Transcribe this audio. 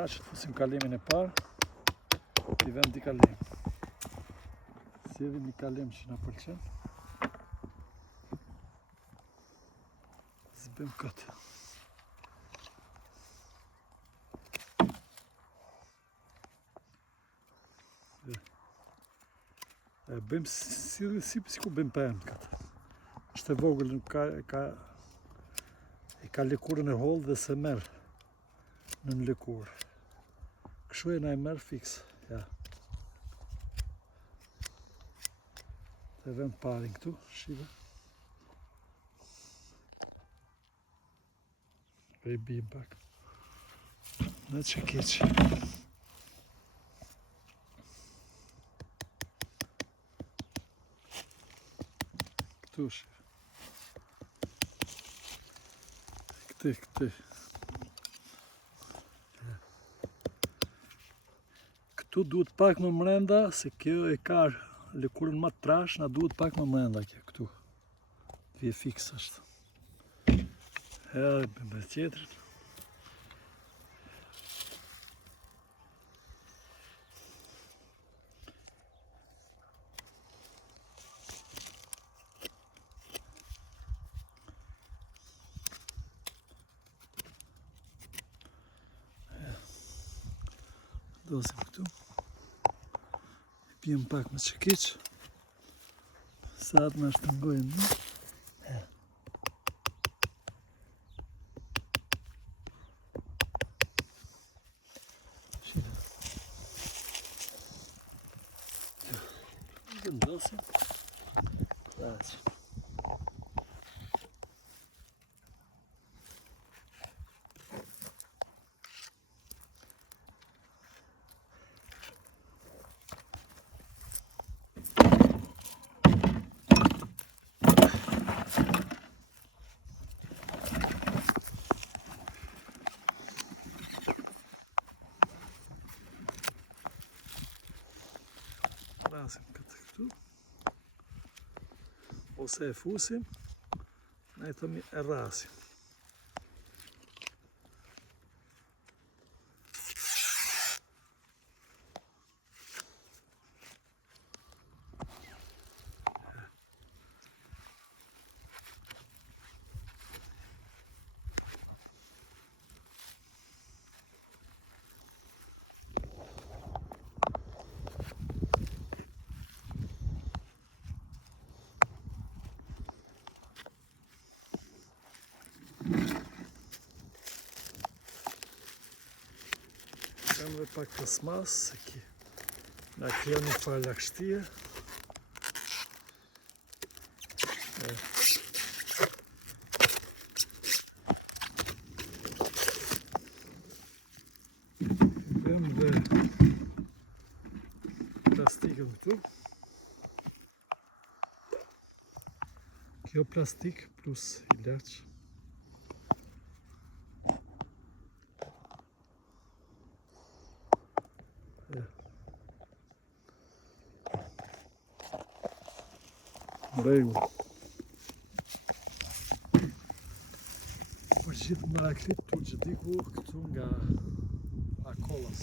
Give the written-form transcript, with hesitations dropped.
Që të fusim kalimin e parë, t'i vend t'i kalim. Sjedhim një kalim që na pëlqen. Zbëm këtë. E bëjmë si ku bëjmë pënd këtë. Është e vogël, nuk ka lëkurën e hollë dhe se merë në lëkurë. Kështu e na e merë fix. Ja. Të vend parin këtu, shive. E i bim pak. Në që keqë. Këtu shive. Këtu. Këtu duhet pak më mrenda, se kjo e ka lëkurën më trash, na duhet pak më mrenda kjo, këtu. Vje fix është. Edhe bëjmë tjetrin. Dosim këtu. Pijem pak me çekiç. Sa të na shtëngojnë. Vendosim. Rasim këtë këtu, ose e fusim, ne thëmi e rasim. Kam dhe pak plasmas, se ki nga kjo një farë lakështie. Vëm dhe plastikën këtu. Kjo plastik plus ilaç. Rregull. Për gjithë Meraklit, tu që diku këtu nga Akollas.